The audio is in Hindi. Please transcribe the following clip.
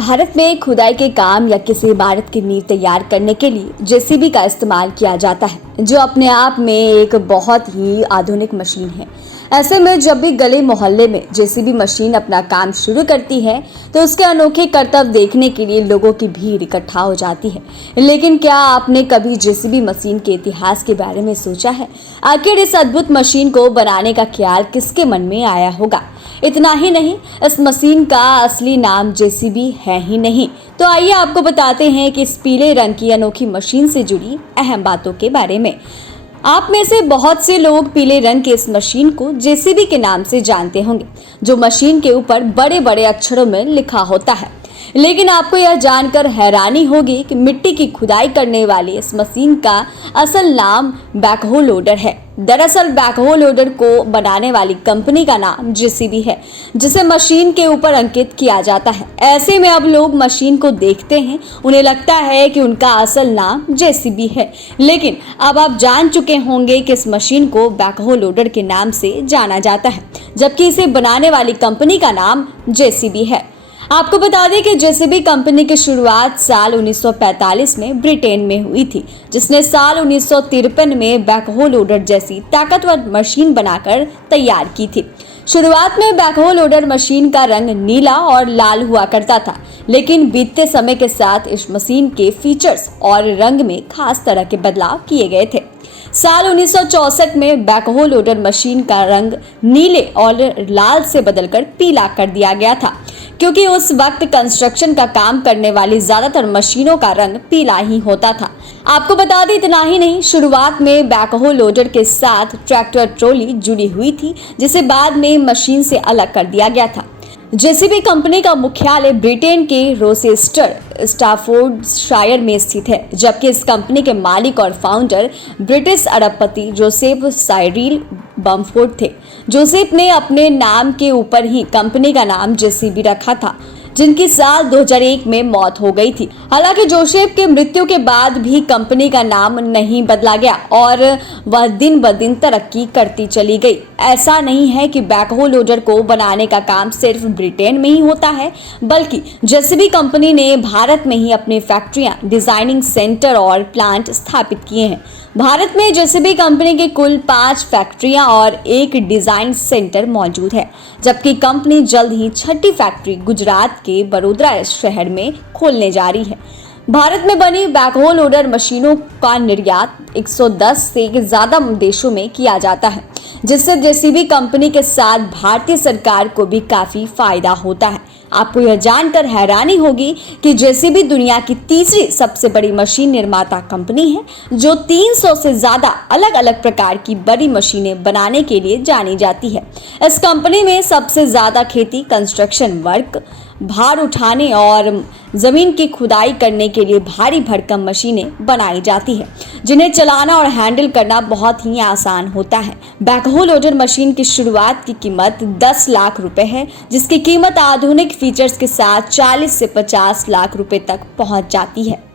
भारत में खुदाई के काम या किसी इमारत की नींव तैयार करने के लिए जेसीबी का इस्तेमाल किया जाता है, जो अपने आप में एक बहुत ही आधुनिक मशीन है। ऐसे में जब भी गली मोहल्ले में जेसीबी मशीन अपना काम शुरू करती है तो उसके अनोखे करतब देखने के लिए लोगों की भीड़ इकट्ठा हो जाती है। लेकिन क्या आपने कभी जेसीबी मशीन के इतिहास के बारे में सोचा है? आखिर इस अद्भुत मशीन को बनाने का ख्याल किसके मन में आया होगा? इतना ही नहीं, इस मशीन का असली नाम जेसीबी है ही नहीं। तो आइए आपको बताते हैं कि इस पीले रंग की अनोखी मशीन से जुड़ी अहम बातों के बारे में। आप में से बहुत से लोग पीले रंग की इस मशीन को जेसीबी के नाम से जानते होंगे, जो मशीन के ऊपर बड़े बड़े अक्षरों में लिखा होता है। लेकिन आपको यह जानकर हैरानी होगी कि मिट्टी की खुदाई करने वाली इस मशीन का असल नाम बैकहो लोडर है। दरअसल बैकहो लोडर को बनाने वाली कंपनी का नाम जेसीबी है, जिसे मशीन के ऊपर अंकित किया जाता है। ऐसे में अब लोग मशीन को देखते हैं, उन्हें लगता है कि उनका असल नाम जेसीबी है। लेकिन अब आप जान चुके होंगे कि इस मशीन को बैकहो लोडर के नाम से जाना जाता है, जबकि इसे बनाने वाली कंपनी का नाम जेसीबी है। आपको बता दें कि जेसीबी कंपनी की शुरुआत साल 1945 में ब्रिटेन में हुई थी, जिसने साल 1953 में बैकहो लोडर जैसी ताकतवर मशीन बनाकर तैयार की थी। शुरुआत में बैकहो लोडर मशीन का रंग नीला और लाल हुआ करता था, लेकिन बीतते समय के साथ इस मशीन के फीचर्स और रंग में खास तरह के बदलाव किए गए थे। साल 1964 में बैकहो लोडर मशीन का रंग नीले और लाल से बदलकर पीला कर दिया गया था, क्योंकि उस वक्त कंस्ट्रक्शन का काम करने वाली ज्यादातर मशीनों का रंग पीला ही होता था। आपको बता दें, इतना ही नहीं, शुरुआत में बैकहो लोडर के साथ ट्रैक्टर ट्रॉली जुड़ी हुई थी, जिसे बाद में मशीन से अलग कर दिया गया था। जेसीबी कंपनी का मुख्यालय ब्रिटेन के रोचेस्टर, स्टाफोर्डशायर में स्थित है, जबकि इस कंपनी के मालिक और फाउंडर ब्रिटिश अरबपति जोसेफ साइरिल बमफोर्ड थे। जोसेफ ने अपने नाम के ऊपर ही कंपनी का नाम जेसीबी रखा था, जिनकी साल 2001 में मौत हो गई थी। हालांकि जोसेफ के मृत्यु के बाद भी कंपनी का नाम नहीं बदला गया और वह दिन ब दिन तरक्की करती चली गई। ऐसा नहीं है कि बैकहो लोडर को बनाने का काम सिर्फ ब्रिटेन में ही होता है, बल्कि जेसीबी कंपनी ने भारत में ही अपनी फैक्ट्रियां, डिजाइनिंग सेंटर और प्लांट स्थापित किए हैं। भारत में जेसीबी कंपनी के कुल 5 फैक्ट्रियां और 1 डिजाइन सेंटर मौजूद है, जबकि कंपनी जल्द ही 6ठी फैक्ट्री गुजरात के बड़ोदरा शहर में खोलने जा रही है। भारत में बनी बैकहो लोडर मशीनों का निर्यात 110 से ज्यादा देशों में किया जाता है, जिससे जेसीबी कंपनी के साथ भारतीय सरकार को भी काफी फायदा होता है। आपको यह जानकर हैरानी होगी कि जेसीबी दुनिया की तीसरी सबसे बड़ी मशीन निर्माता कंपनी है, जो 300 से ज्यादा अलग अलग प्रकार की बड़ी मशीनें बनाने के लिए जानी जाती है। इस कंपनी में सबसे ज्यादा खेती, कंस्ट्रक्शन वर्क, भार उठाने और जमीन की खुदाई करने के लिए भारी भरकम मशीनें बनाई जाती है, जिन्हें चलाना और हैंडल करना बहुत ही आसान होता है। बैकहो लोडर मशीन की शुरुआत की कीमत 10 लाख रुपए है, जिसकी कीमत आधुनिक फीचर्स के साथ 40 से 50 लाख रुपए तक पहुंच जाती है।